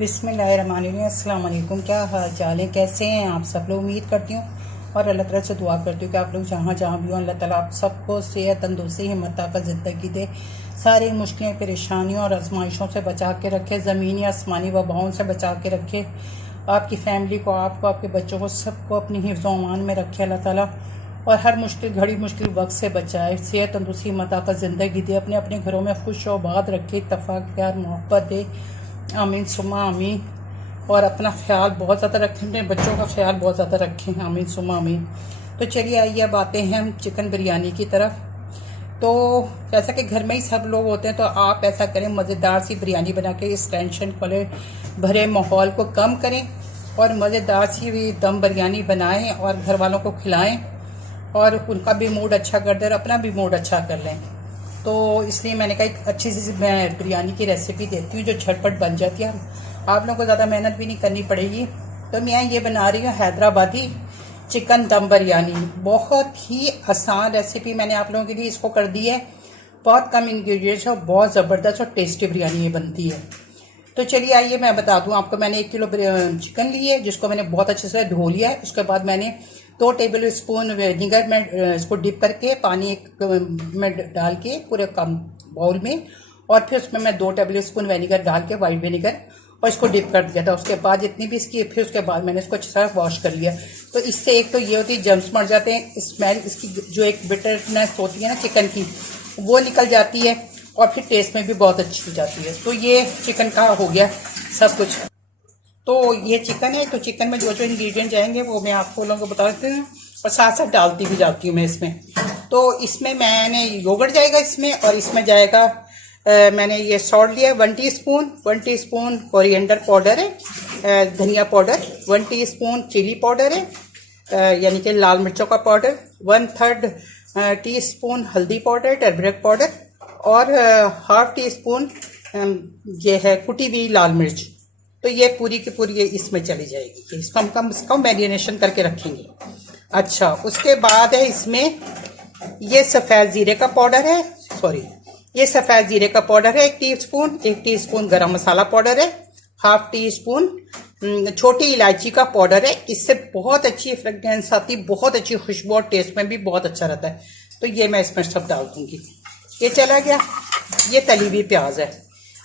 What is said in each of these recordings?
बिस्मिल्लाहिर्रहमानिर्रहीम। अस्सलाम वालेकुम। क्या हाल चाल है, कैसे हैं आप सब लोग? उम्मीद करती हूँ और अल्लाह ताला से दुआ करती हूँ कि आप लोग जहाँ जहाँ भी हो, अल्लाह ताला आप सबको सेहत, तंदुरुस्ती, हिम्मत का ज़िंदगी दे, सारी मुश्किलें, परेशानियों और आजमाइशों से बचा के रखे, ज़मीनी आसमानी वबाओं से बचा के रखे, आपकी फैमिली को, आपको, आपके बच्चों को, सबको अपनी हिफ्ज़ व अमान में रखे अल्लाह ताला, और हर मुश्किल घड़ी, मुश्किल वक्त से बचाए, सेहत, तंदुरुस्ती, हिम्मत का ज़िंदगी दे, अपने अपने घरों में खुश और आबाद रखे, इत्तफाक, प्यार, मोहब्बत दे। आमीन सुम्मा आमीन। और अपना ख्याल बहुत ज़्यादा रखें, अपने बच्चों का ख्याल बहुत ज़्यादा रखें। आमीन सुम्मा आमीन। तो चलिए आइए अब आते हैं हम चिकन बिरयानी की तरफ। तो जैसा कि घर में ही सब लोग होते हैं, तो आप ऐसा करें, मज़ेदार सी बिरयानी बना के इस टेंशन वाले भरे माहौल को कम करें और मज़ेदार सी भी दम बिरयानी बनाएं और घर वालों को खिलाएं और उनका भी मूड अच्छा कर दें और अपना भी मूड अच्छा कर लें। तो इसलिए मैंने कहा एक अच्छी सी मैं बिरयानी की रेसिपी देती हूँ जो झटपट बन जाती है, आप लोगों को ज़्यादा मेहनत भी नहीं करनी पड़ेगी। तो मैं ये बना रही हूँ हैदराबादी चिकन दम बिरयानी। बहुत ही आसान रेसिपी मैंने आप लोगों के लिए इसको कर दी है। बहुत कम इंग्रेडिएंट्स और बहुत ज़बरदस्त और टेस्टी बिरयानी ये बनती है। तो चलिए आइए मैं बता दूं आपको। मैंने 1 किलो चिकन ली है जिसको मैंने बहुत अच्छे से धो लिया है। उसके बाद मैंने 2 टेबल स्पून विनेगर में इसको डिप करके पानी में डाल के पूरे कम बाउल में, और फिर उसमें मैं 2 टेबल स्पून विनेगर डाल के, वाइट विनेगर, और इसको डिप कर दिया था। उसके बाद जितनी भी इसकी, फिर उसके बाद मैंने इसको अच्छी तरह वॉश कर लिया। तो इससे एक तो ये होती है जर्म्स मर जाते हैं, स्मेल इसकी जो एक बिटरनेस होती है ना चिकन की, वो निकल जाती है और फिर टेस्ट में भी बहुत अच्छी हो जाती है। तो ये चिकन का हो गया सब कुछ। तो ये चिकन है, तो चिकन में जो जो इंग्रेडिएंट जाएंगे वो मैं आपको लोगों को बता देती हूँ और साथ साथ डालती भी जाती हूँ मैं इसमें। तो इसमें मैंने योगर्ट जाएगा इसमें, और इसमें जाएगा मैंने ये सॉल्ट लिया 1 टीस्पून कोरिएंडर पाउडर है, धनिया पाउडर 1 टीस्पून, चिली पाउडर है यानी कि लाल मिर्चों का पाउडर, 1/3 टीस्पून हल्दी पाउडर, टर्मरिक पाउडर, और ½ टीस्पून ये है कुटी हुई लाल मिर्च। तो ये पूरी की पूरी ये इसमें चली जाएगी। इसको हम इसको मैरिनेशन करके रखेंगे। अच्छा, उसके बाद है इसमें ये सफ़ेद ज़ीरे का पाउडर है, ये सफ़ेद ज़ीरे का पाउडर है 1 टीस्पून गरम मसाला पाउडर है, ½ टीस्पून छोटी इलायची का पाउडर है। इससे बहुत अच्छी फ्रेगरेंस आती, बहुत अच्छी खुशबू और टेस्ट में भी बहुत अच्छा रहता है। तो ये मैं इसमें सब डाल दूँगी। ये चला गया। ये तली हुई प्याज है,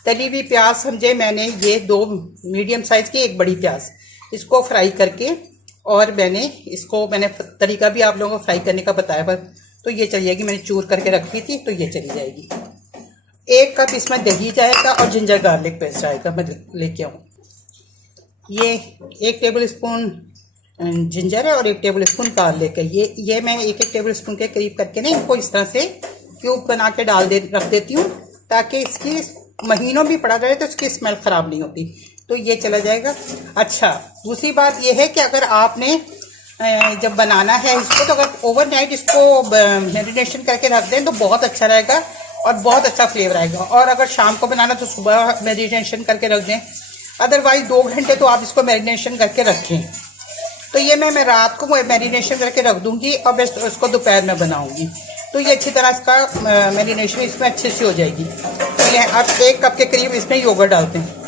तली हुई प्याज समझे मैंने, ये 2 मीडियम साइज़ की, 1 बड़ी प्याज, इसको फ्राई करके, और मैंने तरीका भी आप लोगों को फ्राई करने का बताया था। तो ये चली जाएगी, मैंने चूर करके रखी थी, तो ये चली जाएगी। 1 कप इसमें दही जाएगा और जिंजर गार्लिक पेस्ट जाएगा, मैं लेके आऊँ। ये 1 टेबल स्पून जिंजर है और 1 टेबल स्पून गार्लिक है। ये मैं 1 टेबल स्पून के करीब करके ना इनको इस तरह से क्यूब बना के रख देती हूँ, ताकि इसकी महीनों भी पड़ा रहे तो इसकी स्मेल ख़राब नहीं होती। तो ये चला जाएगा। अच्छा, दूसरी बात ये है कि अगर आपने जब बनाना है इसको, तो अगर ओवरनाइट इसको मैरिनेशन करके रख दें तो बहुत अच्छा रहेगा और बहुत अच्छा फ्लेवर आएगा। और अगर शाम को बनाना तो सुबह मैरिनेशन करके रख दें, अदरवाइज 2 घंटे तो आप इसको मैरिनेशन करके रखें। तो ये मैं रात को मैरिनेशन करके रख दूंगी और मैं इसको दोपहर में बनाऊंगी। तो ये अच्छी तरह इसका मैरिनेशन इसमें अच्छे से हो जाएगी। तो ये अब 1 कप के करीब इसमें योगर्ट डालते हैं।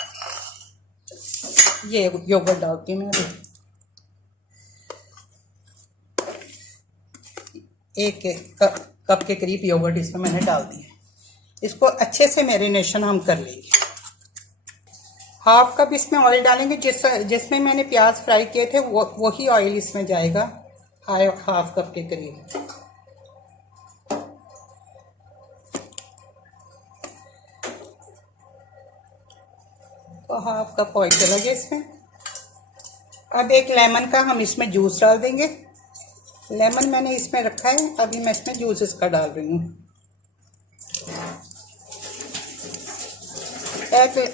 ये योगर्ट डालती हूँ मैं अभी, 1 कप के करीब योगर्ट इसमें मैंने डाल दिया। इसको अच्छे से मैरिनेशन हम कर लेंगे। ½ कप इसमें ऑयल डालेंगे, जिसमें मैंने प्याज फ्राई किए थे वही ऑयल इसमें जाएगा, ½ कप के करीब। तो ½ कप ऑयल चला गया इसमें। अब 1 लेमन का हम इसमें जूस डाल देंगे। लेमन मैंने इसमें रखा है, अभी मैं इसमें जूस इसका डाल रही हूँ।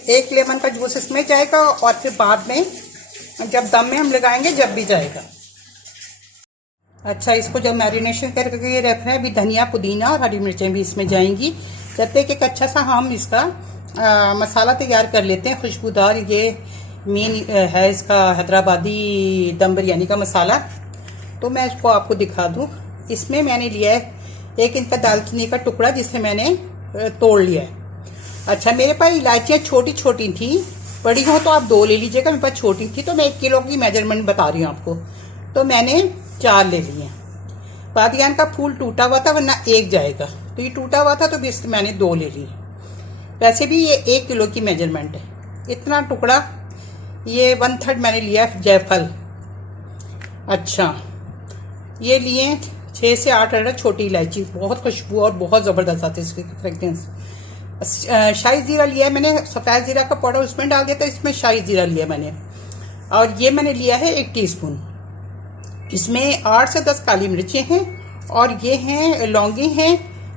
1 लेमन का जूस इसमें जाएगा और फिर बाद में जब दम में हम लगाएंगे जब भी जाएगा। अच्छा, इसको जब मैरिनेशन करके रखना है, अभी धनिया, पुदीना और हरी मिर्चें भी इसमें जाएंगी। जब तक एक अच्छा सा हम इसका मसाला तैयार कर लेते हैं खुशबूदार। ये मेन है इसका हैदराबादी दम बिरयानी का मसाला। तो मैं इसको आपको दिखा दूँ। इसमें मैंने लिया है 1 इंच का दालचीनी का टुकड़ा, जिसे मैंने तोड़ लिया है। अच्छा, मेरे पास इलायचियाँ छोटी छोटी थी, बड़ी हो तो आप 2 ले लीजिएगा, मेरे पास छोटी थी तो मैं 1 किलो की मेजरमेंट बता रही हूँ आपको, तो मैंने 4 ले लिए। बादियान का फूल टूटा हुआ था वरना 1 जाएगा, तो ये टूटा हुआ था तो भी मैंने 2 ले लिए। वैसे भी ये 1 किलो की मेजरमेंट है। इतना टुकड़ा, ये 1/3 मैंने लिया जायफल। अच्छा, ये लिए 6 से 8 अदरक छोटी इलायची, बहुत खुशबू और बहुत ज़बरदस्त आती है इसकी फ्रेगरेंस। शाही ज़ीरा लिया है मैंने, सफ़ेद ज़ीरा का पाउडर उसमें डाल दिया था, इसमें शाही ज़ीरा लिया मैंने। और ये मैंने लिया है 1 टीस्पून। इसमें 8 से 10 काली मिर्चें हैं और ये हैं लौंगी हैं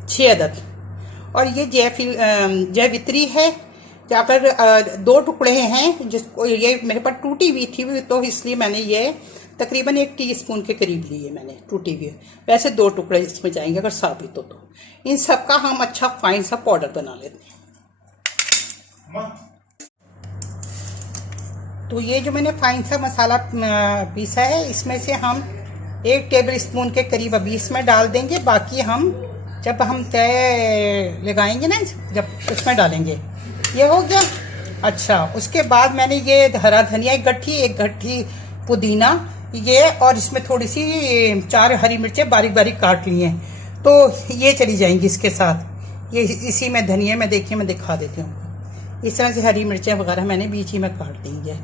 6 अदद, और ये जयवित्री है। जाकर 2 टुकड़े हैं, जिसको ये मेरे पास टूटी हुई थी तो इसलिए मैंने ये तकरीबन 1 टीस्पून के करीब लिए मैंने टूटी हुई। वैसे 2 टुकड़े इसमें जाएंगे अगर साबित हो तो। इन सब का हम अच्छा फाइन सा पाउडर बना लेते हैं। तो ये जो मैंने फाइन सा मसाला पीसा है, इसमें से हम 1 टेबल स्पून के करीब अभी इसमें डाल देंगे। बाकी हम जब हम तय लगाएंगे ना, जब उसमें डालेंगे। ये हो गया। अच्छा, उसके बाद मैंने ये हरा धनिया 1 गट्ठी पुदीना ये, और इसमें थोड़ी सी 4 हरी मिर्चें बारीक बारीक काट ली हैं, तो ये चली जाएंगी इसके साथ। ये इसी में धनिया में देखिए, मैं दिखा देती हूँ। इस तरह से हरी मिर्चें वगैरह मैंने बीच ही में काट दी है।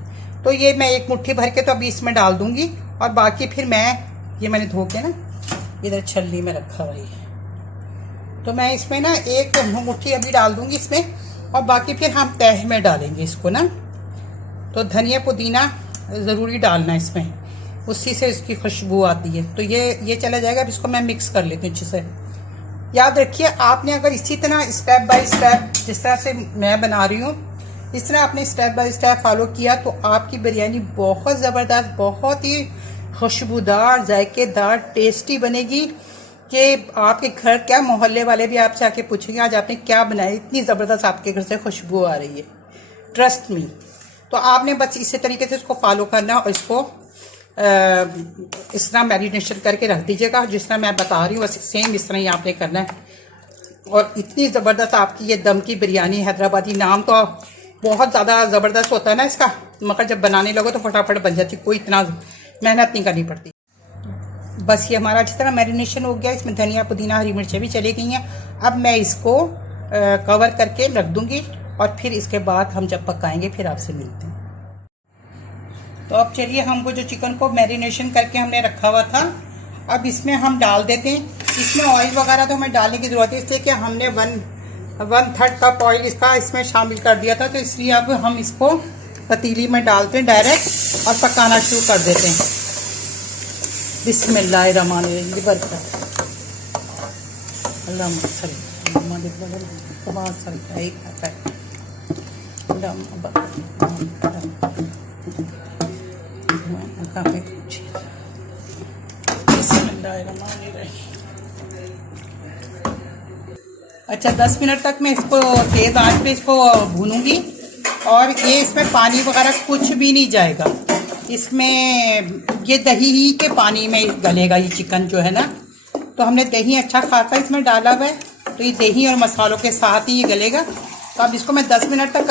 तो ये मैं 1 मुट्ठी भर के तो अभी इसमें डाल दूंगी, और बाकी फिर ये मैंने धो के ना इधर छलनी में रखा हुआ है, तो मैं इसमें ना 1 मुट्ठी अभी डाल दूंगी इसमें, और बाकी फिर हम तह में डालेंगे इसको ना। तो धनिया पुदीना ज़रूरी डालना इसमें, उसी से इसकी खुशबू आती है। तो ये चला जाएगा। अब इसको मैं मिक्स कर लेती हूँ अच्छे से। याद रखिए, आपने अगर इसी तरह स्टेप बाय स्टेप जिस तरह से मैं बना रही हूँ, इस तरह आपने स्टेप बाय स्टेप फॉलो किया तो आपकी बिरयानी बहुत ज़बरदस्त, बहुत ही खुशबूदार, जायकेदार, टेस्टी बनेगी कि आपके घर क्या मोहल्ले वाले भी आपसे आके पूछेंगे आज आपने क्या बनाया, इतनी ज़बरदस्त आपके घर से खुशबू आ रही है। Trust me. तो आपने बस इसी तरीके से इसको फॉलो करना और इसको इस तरह मैरिनेशन करके रख दीजिएगा जिस तरह मैं बता रही हूँ, बस सेम इस तरह ही आपने करना है। और इतनी ज़बरदस्त आपकी ये दम की बिरयानी हैदराबादी, नाम तो बहुत ज़्यादा ज़बरदस्त होता है ना इसका, मगर जब बनाने लगो तो फटाफट बन जाती, कोई इतना मेहनत नहीं करनी पड़ती। बस ये हमारा अच्छी तरह मैरिनेशन हो गया, इसमें धनिया पुदीना हरी मिर्चें भी चली गई हैं। अब मैं इसको कवर करके रख दूँगी, और फिर इसके बाद हम जब पकाएंगे फिर आपसे मिलते हैं। तो अब चलिए, हम वो जो चिकन को मैरिनेशन करके हमने रखा हुआ था, अब इसमें हम डाल देते हैं। इसमें ऑयल वगैरह तो हमें डालने की ज़रूरत है, इसलिए कि हमने 1/3 कप ऑयल इसका इसमें शामिल कर दिया था, तो इसलिए अब हम इसको पतीली में डालते हैं डायरेक्ट और पकाना शुरू कर देते हैं। बिस्मिल्लाहिर्रहमानिर्रहीम। अच्छा, 10 मिनट तक मैं इसको तेज़ आंच पे इसको भूनूंगी, और ये इसमें पानी वगैरह कुछ भी नहीं जाएगा। इसमें ये दही ही के पानी में गलेगा ये चिकन जो है ना, तो हमने दही अच्छा खासा इसमें डाला हुआ है, तो ये दही और मसालों के साथ ही ये गलेगा। तो अब इसको मैं 10 मिनट तक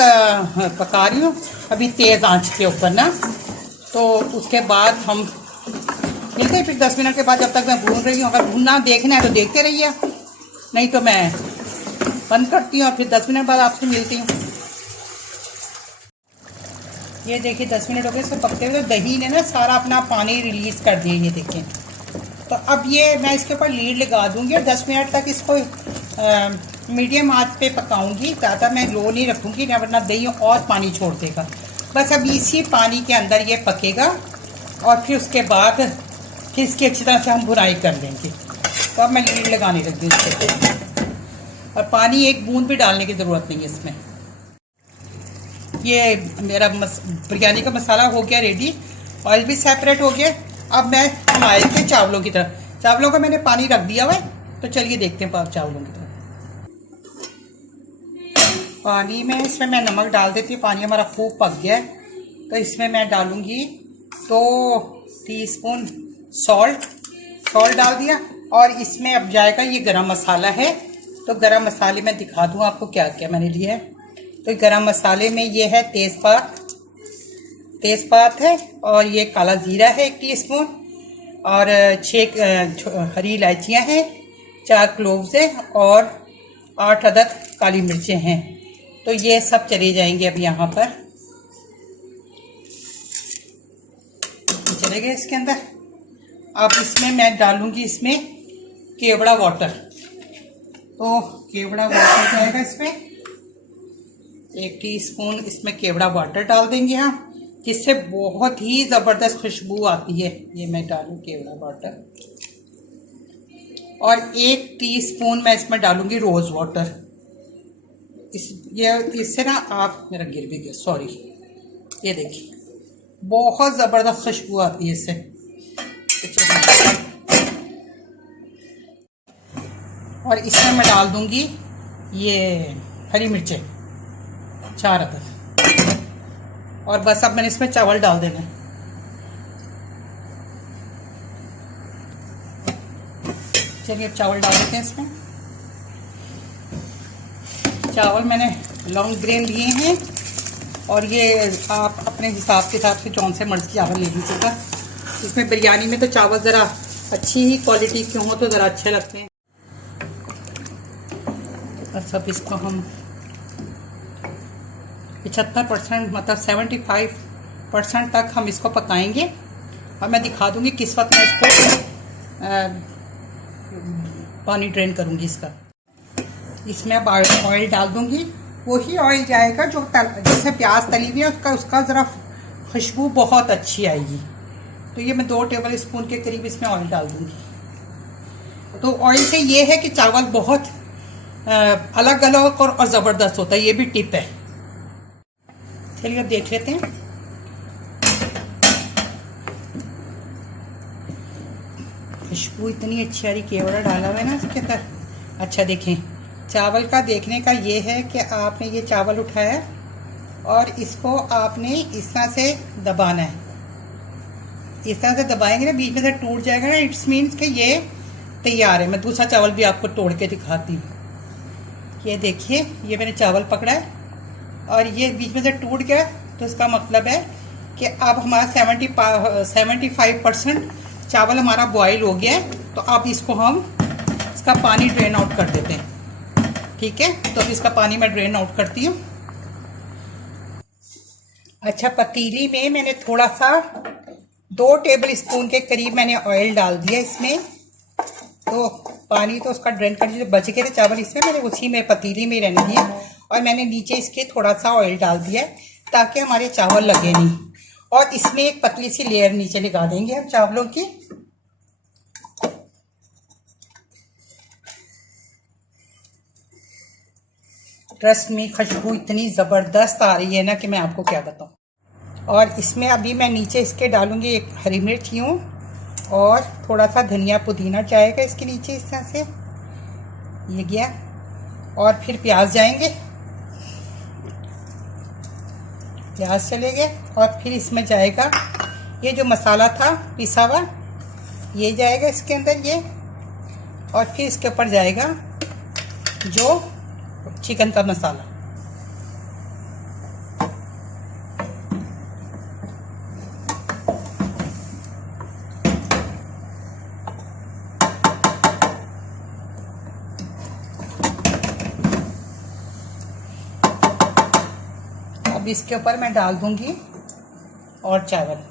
पका रही हूँ अभी तेज़ आंच के ऊपर ना। तो उसके बाद हम मिलते हैं फिर 10 मिनट के बाद, जब तक मैं भून रही हूँ। अगर भूनना देखना है तो देखते रहिए, नहीं तो मैं बंद करती हूँ और फिर 10 मिनट बाद आपसे मिलती हूँ। ये देखिए 10 मिनट हो गए इसको पकते हुए, तो दही ने ना सारा अपना पानी रिलीज़ कर दिया, ये देखिए। तो अब ये मैं इसके ऊपर लीड लगा दूँगी और 10 मिनट तक इसको मीडियम आंच पे पकाऊंगी। ज़्यादा मैं लो नहीं रखूँगी, वरना दही और पानी छोड़ देगा। बस अब इसी पानी के अंदर ये पकेगा, और फिर उसके बाद फिर इसकी अच्छी तरह से हम भुनाई कर लेंगे। तो अब मैं लीड लगाने लग दी इसके, और पानी एक बूंद भी डालने की ज़रूरत नहीं है इसमें। ये मेरा बिरयानी का मसाला हो गया रेडी, ऑयल भी सेपरेट हो गया। अब मैं बनाए थे चावलों की तरफ, चावलों का मैंने पानी रख दिया हुआ है, तो चलिए देखते हैं चावलों की तरफ। पानी में इसमें मैं नमक डाल देती हूँ, पानी हमारा खूब पक गया है, तो इसमें मैं डालूँगी 2 टीस्पून सॉल्ट डाल दिया। और इसमें अब जाएगा ये गरम मसाला है, तो गरम मसाले में दिखा दूँ आपको क्या क्या मैंने लिया है। तो गरम मसाले में ये है तेज़पात, तेज़पात है और ये काला ज़ीरा है 1 टीस्पून और 6 हरी इलायचियाँ हैं, 4 क्लोव्स है और 8 अदद काली मिर्चें हैं। तो ये सब चले जाएंगे अब यहाँ पर, चले गए इसके अंदर। अब इसमें मैं डालूंगी इसमें केवड़ा वाटर। तो केवड़ा वाटर जाएगा इसमें, 1 टीस्पून इसमें केवड़ा वाटर डाल देंगे हम, जिससे बहुत ही ज़बरदस्त खुशबू आती है। ये मैं डालूँ केवड़ा वाटर और 1 टीस्पून मैं इसमें डालूंगी रोज़ वाटर। इससे ना आप, मेरा गिर भी गया, सॉरी, ये देखिए बहुत ज़बरदस्त खुशबू आती है इससे। और इसमें मैं डाल दूंगी ये हरी मिर्चें 4 अदद और बस अब मैंने इसमें चावल डाल देना है। चलिए अब चावल डाल देते हैं इसमें। चावल मैंने लॉन्ग ग्रेन लिए हैं और ये आप अपने हिसाब के हिसाब से जौन से मर्जी चावल ले लीजिएगा। इसमें बिरयानी में तो चावल ज़रा अच्छी ही क्वालिटी के हों तो ज़रा अच्छे लगते हैं। और सब इसको हम 75% मतलब 75% तक हम इसको पकाएंगे और मैं दिखा दूंगी किस वक्त मैं इसको पानी ड्रेन करूंगी इसका। इसमें अब ऑयल डाल दूंगी, वही ऑयल जाएगा जो जैसे प्याज तली हुई है उसका ज़रा खुशबू बहुत अच्छी आएगी। तो ये मैं 2 टेबल स्पून के करीब इसमें ऑयल डाल दूंगी। तो ऑयल से ये है कि चावल बहुत अलग अलग और ज़बरदस्त होता है, ये भी टिप है। चलिए अब देख लेते हैं। खुशबू इतनी अच्छी आ रही, केवड़ा डाला हुआ है ना इसके अंदर। अच्छा देखें, चावल का देखने का ये है कि आपने ये चावल उठाया और इसको आपने इस तरह से दबाना है। इस तरह से दबाएंगे ना, बीच में से टूट जाएगा ना, इट्स मीन्स कि ये तैयार है। मैं दूसरा चावल भी आपको तोड़ के दिखाती हूँ। ये देखिए, ये मैंने चावल पकड़ा है और ये बीच में से टूट गया, तो इसका मतलब है कि अब हमारा 75% चावल हमारा बॉईल हो गया है। तो अब इसको हम इसका पानी ड्रेन आउट कर देते हैं। ठीक है, तो अब इसका पानी मैं ड्रेन आउट करती हूँ। अच्छा, पतीली में मैंने थोड़ा सा 2 टेबल स्पून के करीब मैंने ऑयल डाल दिया इसमें। तो पानी तो उसका ड्रेन कर जो बच गए थे चावल, इसमें मैंने उसी में पतीली में रहने दिया और मैंने नीचे इसके थोड़ा सा ऑयल डाल दिया है ताकि हमारे चावल लगे नहीं। और इसमें एक पतली सी लेयर नीचे लगा देंगे हम चावलों की। ट्रस्ट में खुशबू इतनी ज़बरदस्त आ रही है ना कि मैं आपको क्या बताऊँ। और इसमें अभी मैं नीचे इसके डालूंगी 1 हरी मिर्च यूँ और थोड़ा सा धनिया पुदीना जाएगा इसके नीचे इस तरह से, ये गया। और फिर प्याज जाएंगे, प्याज चले गए। और फिर इसमें जाएगा ये जो मसाला था पिसा हुआ, ये जाएगा इसके अंदर ये। और फिर इसके ऊपर जाएगा जो चिकन का मसाला। अब इसके ऊपर मैं डाल दूंगी और चावल।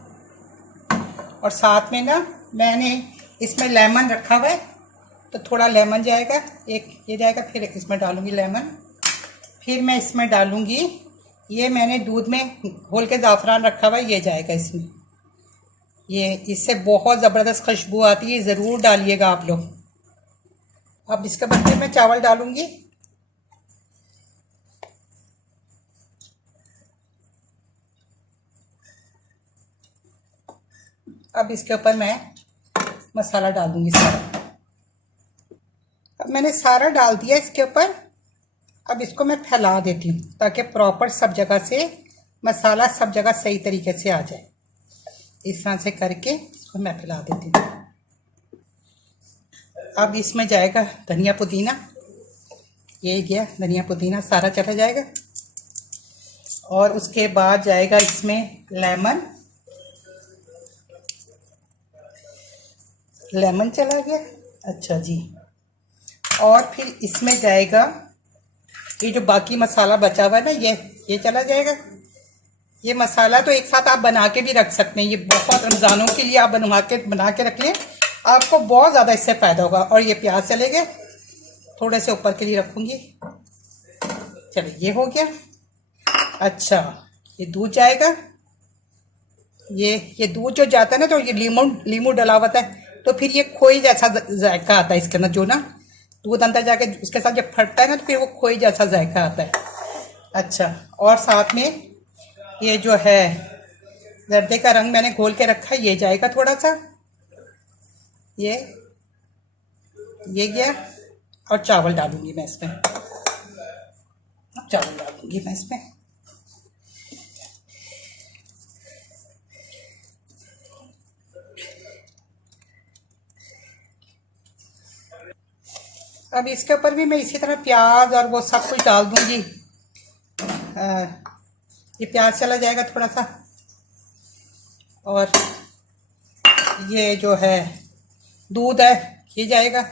और साथ में ना मैंने इसमें लेमन रखा हुआ है, तो थोड़ा लेमन जाएगा, एक ये जाएगा। फिर इसमें डालूंगी लेमन। फिर मैं इसमें डालूंगी, ये मैंने दूध में घोल के ज़ाफ़रान रखा हुआ है, ये जाएगा इसमें। ये इससे बहुत ज़बरदस्त खुशबू आती है, ज़रूर डालिएगा आप लोग। अब इसके बाद फिर मैं चावल डालूंगी। अब इसके ऊपर मैं मसाला डाल दूंगी सारा। अब मैंने सारा डाल दिया इसके ऊपर। अब इसको मैं फैला देती हूँ ताकि प्रॉपर सब जगह से मसाला सब जगह सही तरीके से आ जाए। इस तरह से करके इसको मैं फैला देती हूँ। अब इसमें जाएगा धनिया पुदीना, ये गया धनिया पुदीना सारा चला जाएगा। और उसके बाद जाएगा इसमें लेमन चला गया। अच्छा जी। और फिर इसमें जाएगा ये जो बाकी मसाला बचा हुआ है ना, ये चला जाएगा। ये मसाला तो एक साथ आप बना के भी रख सकते हैं, ये बहुत रमज़ानों के लिए आप बना के रख लें, आपको बहुत ज़्यादा इससे फ़ायदा होगा। और ये प्याज चले गए, थोड़े से ऊपर के लिए रखूँगी। चलिए ये हो गया। अच्छा, ये दूध जाएगा। ये दूध जो जाता है ना, तो ये लीमू डला हुआ है, तो फिर ये खोई जैसा जायका आता है इसके अंदर, जो ना दूध अंदर जाके उसके साथ जब फटता है ना, तो फिर वो खोई जैसा जायका आता है। अच्छा, और साथ में ये जो है जर्दे का रंग मैंने घोल के रखा है, ये जाएगा थोड़ा सा। ये गया। और चावल डालूंगी मैं इसमें, चावल डालूंगी मैं इसमें। अब इसके ऊपर भी मैं इसी तरह प्याज और वो सब कुछ डाल दूंगी। ये प्याज चला जाएगा थोड़ा सा, और ये जो है दूध है ये जाएगा।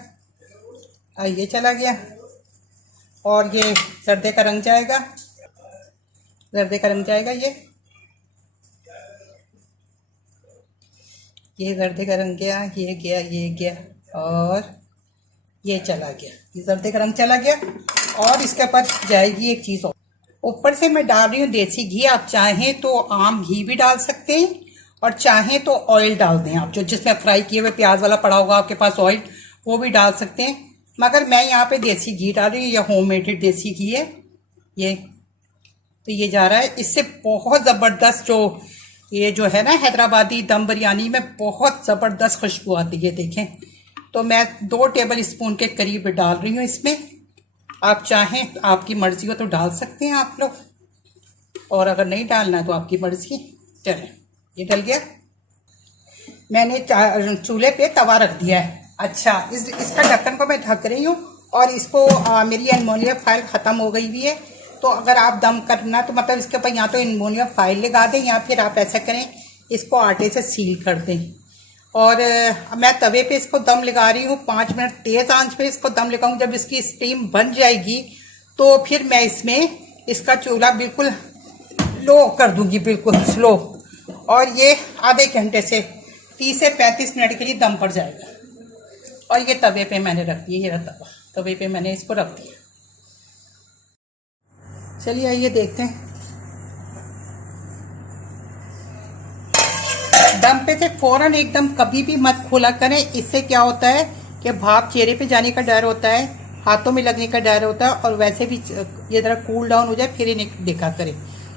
ये चला गया। और ये जर्दे का रंग जाएगा, ये जर्दे का रंग गया, ये गया और ये चला गया। ये जर्दे का रंग चला गया। और इसके ऊपर जाएगी एक चीज़ और, ऊपर से मैं डाल रही हूँ देसी घी। आप चाहें तो आम घी भी डाल सकते हैं, और चाहें तो ऑयल डाल दें आप, जो जिसमें फ्राई किए हुए प्याज वाला पड़ा होगा आपके पास ऑयल, वो भी डाल सकते हैं। मगर मैं यहाँ पे देसी घी डाल रही हूँ, या होममेड देसी घी है ये। तो ये जा रहा है। इससे बहुत ज़बरदस्त ये जो है ना हैदराबादी दम बिरयानी में बहुत ज़बरदस्त खुशबू आती है। देखें, तो मैं 2 टेबल स्पून के करीब डाल रही हूँ इसमें। आप चाहें, आपकी मर्ज़ी हो तो डाल सकते हैं आप लोग, और अगर नहीं डालना तो आपकी मर्ज़ी। चलें, ये डल गया। मैंने चूल्हे पे तवा रख दिया है। अच्छा, इसका ढक्कन को मैं ढक रही हूँ, और इसको मेरी एल्युमिनियम फाइल ख़त्म हो गई हुई है। तो अगर आप दम करना तो मतलब इसके ऊपर या तो एल्युमिनियम फाइल लगा दें, या फिर आप ऐसा करें इसको आटे से सील कर दें। और मैं तवे पे इसको दम लगा रही हूँ। 5 मिनट तेज़ आंच पे इसको दम लगाऊँ। जब इसकी स्टीम बन जाएगी तो फिर मैं इसमें इसका चूल्हा बिल्कुल लो कर दूँगी, बिल्कुल स्लो। और ये आधे घंटे से 30 से 35 मिनट के लिए दम पड़ जाएगा। और ये तवे पे मैंने रख दिया, ये रहा तवे पे मैंने इसको रख दिया। चलिए आइए देखते हैं। दम पे से फौरन एकदम कभी भी मत खोला करें। इससे क्या होता है कि भाप चेहरे पे जाने का डर होता है, हाथों में लगने का डर होता है, और वैसे भी ये ज़रा कूल डाउन हो जाए फिर इन्हें देखा करें।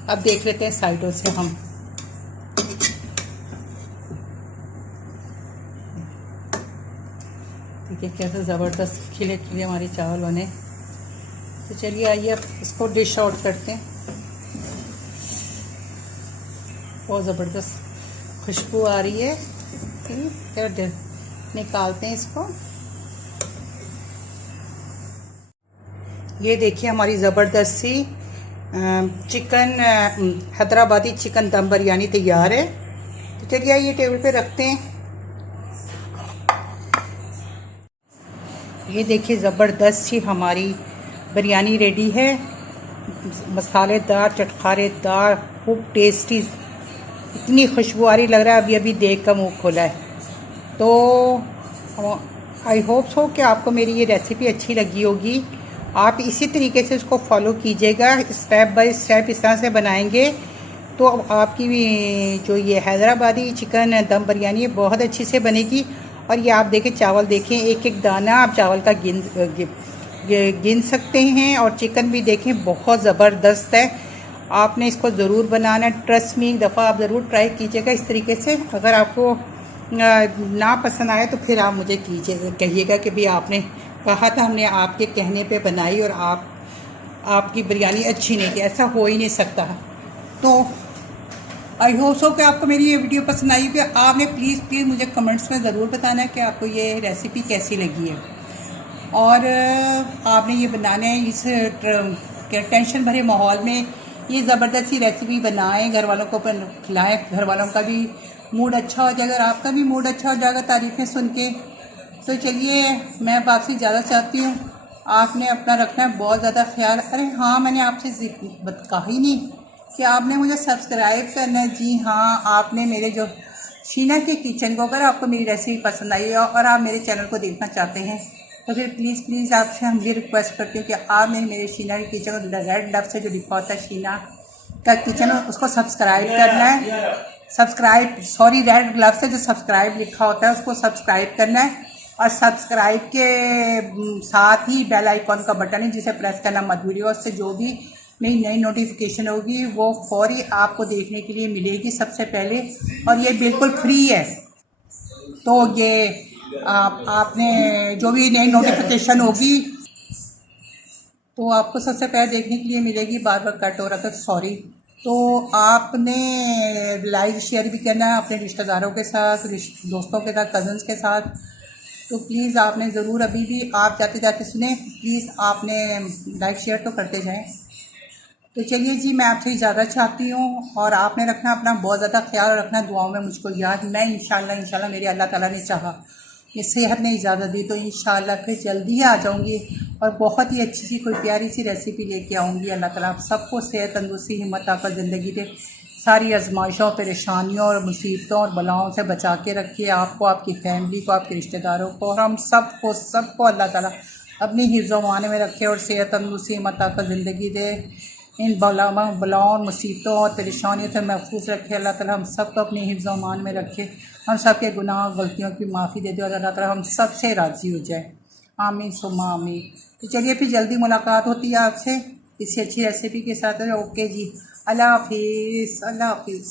अब देख लेते हैं साइडों से हम। ठीक है, कैसे ज़बरदस्त खिले खिले हमारे चावल बने। तो चलिए आइए अब इसको डिश आउट करते हैं। बहुत ज़बरदस्त खुशबू आ रही है। फिर निकालते हैं इसको। ये देखिए हमारी ज़बरदस्त सी चिकन हैदराबादी चिकन दम बिरयानी तैयार है। तो चलिए ये टेबल पे रखते हैं। ये देखिए ज़बरदस्त सी हमारी बिरयानी रेडी है, मसालेदार, चटखारेदार, खूब टेस्टी। इतनी खुशबू आ रही, लग रहा है अभी अभी देख कर मुँह खोला है। तो आई होप सो कि आपको मेरी ये रेसिपी अच्छी लगी होगी। आप इसी तरीके से इसको फॉलो कीजिएगा, स्टेप बाय स्टेप इस तरह से बनाएंगे तो आपकी जो ये हैदराबादी चिकन दम बिरयानी बहुत अच्छी से बनेगी। और ये आप देखें, चावल देखें, एक एक दाना आप चावल का गिन सकते हैं। और चिकन भी देखें बहुत ज़बरदस्त है। आपने इसको ज़रूर बनाना, ट्रस्ट मी, एक दफ़ा आप ज़रूर ट्राई कीजिएगा इस तरीके से। अगर आपको ना पसंद आए तो फिर आप मुझे कहिएगा कि भी आपने कहा था, हमने आपके कहने पे बनाई और आपकी बिरयानी अच्छी नहीं थी। ऐसा हो ही नहीं सकता। तो आई होप सो कि आपको मेरी ये वीडियो पसंद आई। कि आपने प्लीज़ मुझे कमेंट्स में ज़रूर बताना है कि आपको ये रेसिपी कैसी लगी है। और आपने ये बनाना है इस टेंशन भरे माहौल में। ये ज़बरदस्त सी रेसिपी बनाएं, घर वालों को खिलाएं, घर वालों का भी मूड अच्छा हो जाएगा और आपका भी मूड अच्छा हो जाएगा तारीफ़ें सुन के। तो चलिए, मैं अब आपसे ज़्यादा चाहती हूँ, आपने अपना रखना है बहुत ज़्यादा ख्याल। अरे हाँ, मैंने आपसे कहा ही नहीं कि आपने मुझे सब्सक्राइब करना है। जी हाँ, आपने मेरे जो शीना के किचन को, अगर आपको मेरी रेसिपी पसंद आई है और आप मेरे चैनल को देखना चाहते हैं तो फिर प्लीज़ आपसे हम ये रिक्वेस्ट करती हूँ कि आप मेरे शीना के किचन को रेड लव से जो लिखा होता है शीना का किचन, उसको सब्सक्राइब करना है। रेड लव से जो सब्सक्राइब लिखा होता है उसको सब्सक्राइब करना है और सब्सक्राइब के साथ ही बेल आइकॉन का बटन है जिसे प्रेस करना मत भूलिए। उससे जो भी मेरी नई नोटिफिकेशन होगी वो फौरी आपको देखने के लिए मिलेगी सबसे पहले, और ये बिल्कुल फ्री है। तो ये आपने जो भी नई नोटिफिकेशन होगी तो आपको सबसे पहले देखने के लिए मिलेगी। बार बार कट हो रहा था, सॉरी। तो आपने लाइक शेयर भी करना है अपने रिश्तेदारों के साथ, दोस्तों के साथ, कज़न्स के साथ। तो प्लीज़ आपने ज़रूर, अभी भी आप जाते जाते सुने, प्लीज़ आपने लाइक शेयर तो करते जाएं। तो चलिए जी, मैं आपसे इजाज़त चाहती हूँ और आपने रखना अपना बहुत ज़्यादा ख्याल रखना, दुआओं में मुझको याद। मैं इंशाल्लाह मेरे अल्लाह ताला ने चाहा, ये सेहत ने इजाज़त दी तो इंशाल्लाह फिर जल्दी ही आ जाऊँगी और बहुत ही अच्छी सी कोई प्यारी सी रेसिपी लेके आऊँगी। अल्लाह ताला आप सबको सेहत, तंदुरुस्ती, हिम्मत, ताकत ज़िंदगी दे, सारी आजमाइशों, परेशानियों और मुसीबतों और बलाओं से बचा के रखिए आपको, आपकी फैमिली को, आपके रिश्तेदारों को, और हम सबको अल्लाह ताला अपनी हिफ्ज़-ओ-मान में रखे और सेहत, तंदुरुस्ती, हिम्मत, ताकत ज़िंदगी दे। इन बलाओं, मुसीबतों और परेशानियों से महफूज रखे। अल्लाह ताला हम सबको अपनी हिफ्ज़-ओ-मान में रखे, हम सब के गुनाह गलतियों की माफ़ी दे दे और अल्लाह ताला हम सब से राज़ी हो जाए। आमीन सुम्मा आमीन। तो चलिए, फिर जल्दी मुलाकात होती है आपसे इसी अच्छी रेसिपी के साथ। ओके जी, अल्लाह हाफिज़, अल्लाह हाफिज़।